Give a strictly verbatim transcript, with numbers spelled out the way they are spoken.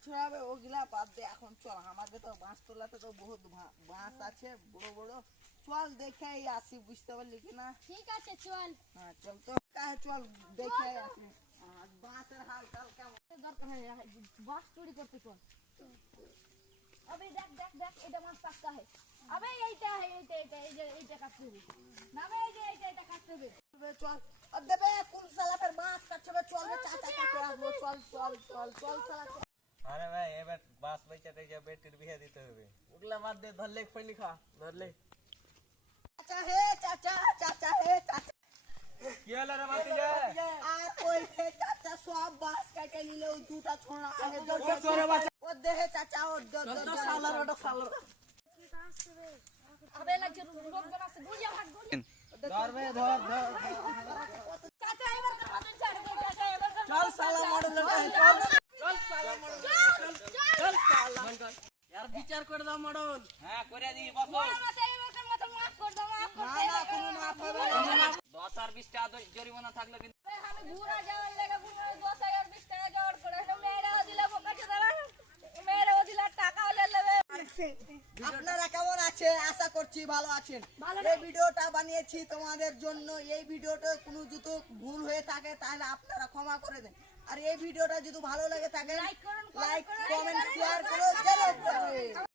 ছড়াবে ওগুলা বাদ দে, এখন চল আমাদের তো বাঁশ তোলাতে তো বহুত বাঁশ আছে বড় বড়, চল দেখে আসি, বুঝতে পারলি কিনা? ঠিক আছে চল। হ্যাঁ চল তো, চল দেখে আসি বাঁশের হাল চাল কেমন। দরকার হয় বাস চুরি করতে চল। अबे देख देख देख এটা মাছ পাক্কা है। अबे এইটা এইটা এইটা এই যে এইটা কাটতে হবে না, বে এই যে এইটা এটা কাটতে হবে। চল अब देबे कुल साला फिर बांस काटबे, चल रे चाचा काटे আসবো, चल चल चल चल साला। আরে ভাই এবার বাস বেচাতে গিয়ে বেটির বিয়ে দিতে হবে। ওগুলা বাদ দে, ধরলে ফেলি খা, ধরলে। चाचा हे चाचा, चाचा हे चाचा, কি হলো রে ভাতিজা? আর ওই হে চাচা সব বাঁশ কাটে নিলে ওই দুটা ছোড়া আছে, দর ও চোরে বাচ্চা। ও দেহে চাচা ও দর চল দর তো সালার ওটা সালার। अबे लग लोग बना से दूर जा भाग दूर। ধর বে ধর ধর। चाचा एबर का हाथ छाड़ दे, चाचा एबर का চল সালা মডেল চল চল সালা মডেল চল চল সালা यार বিচার করে দাও মডেল। হ্যাঁ করে দি বসো। मोड़ा ना से एबर का मत माफ कर दो, माफ कर না না কোনো মাফ হবে না। দশ আর বিশ টাকা জরিমানা থাকলে কিন্তু दे। हमें घूरा जावर लेगा घूरा दस हजार बीस টাকা जावर पड़े ना, मेरा दिला बोका चला मेरा दिला টাকা ले लेबे। আপনারা কেমন আছে? আশা করছি ভালো আছেন। এই ভিডিওটা বানিয়েছি তোমাদের জন্য। এই ভিডিওটা কোনো যদি ভুল হয়ে থাকে তাহলে আপনারা ক্ষমা করে দেন। আর এই ভিডিওটা যদি ভালো লাগে থাকে লাইক করুন, লাইক কমেন্ট করুন, কমেন্ট শেয়ার করো, জয়